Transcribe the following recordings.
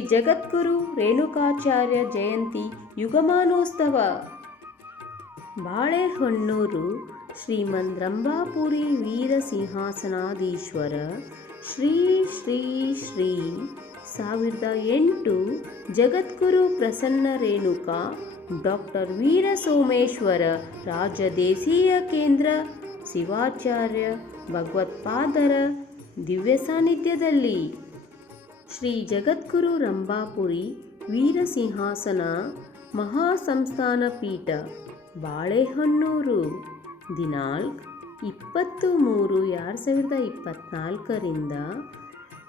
ಜಗದ್ಗುರು ರೇಣುಕಾಚಾರ್ಯ ಜಯಂತಿ ಯುಗಮಾನೋತ್ಸವ. ಬಾಳೆಹೊನ್ನೂರು ಶ್ರೀಮದ್ ರಂಭಾಪುರಿ ವೀರಸಿಂಹಾಸನಾಧೀಶ್ವರ ಶ್ರೀ ಶ್ರೀ ಶ್ರೀ 1008 ಜಗದ್ಗುರು Prasanna Renuka doctor ವೀರ ಸೋಮೇಶ್ವರ ರಾಜದೇಸೀಯ ಕೇಂದ್ರ ಶಿವಾಚಾರ್ಯ ಭಗವತ್ಪಾದರ ದಿವ್ಯ ಸಾನ್ನಿಧ್ಯದಲ್ಲಿ ಶ್ರೀ ಜಗದ್ಗುರು ರಂಭಾಪುರಿ ವೀರಸಿಂಹಾಸನ ಮಹಾಸಂಸ್ಥಾನ ಪೀಠ ಬಾಳೆಹೊನ್ನೂರು ದಿನಾಂಕ 20-3-2024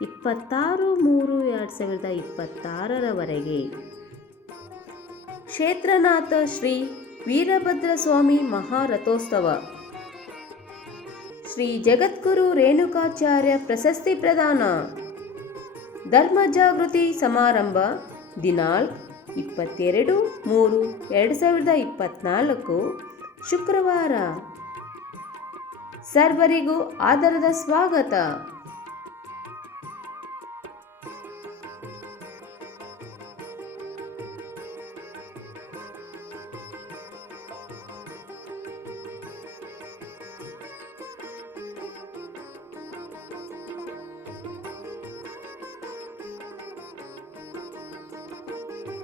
26-3-2026 ಕ್ಷೇತ್ರನಾಥ ಶ್ರೀ ವೀರಭದ್ರಸ್ವಾಮಿ ಮಹಾರಥೋತ್ಸವ. ಶ್ರೀ ಜಗದ್ಗುರು ರೇಣುಕಾಚಾರ್ಯ ಪ್ರಶಸ್ತಿ ಪ್ರದಾನ. ಧರ್ಮ ಜಾಗೃತಿ ಸಮಾರಂಭ ದಿನಾಂಕ 22-3-2024 ಶುಕ್ರವಾರ. ಸರ್ವರಿಗೂ ಆದರದ ಸ್ವಾಗತ.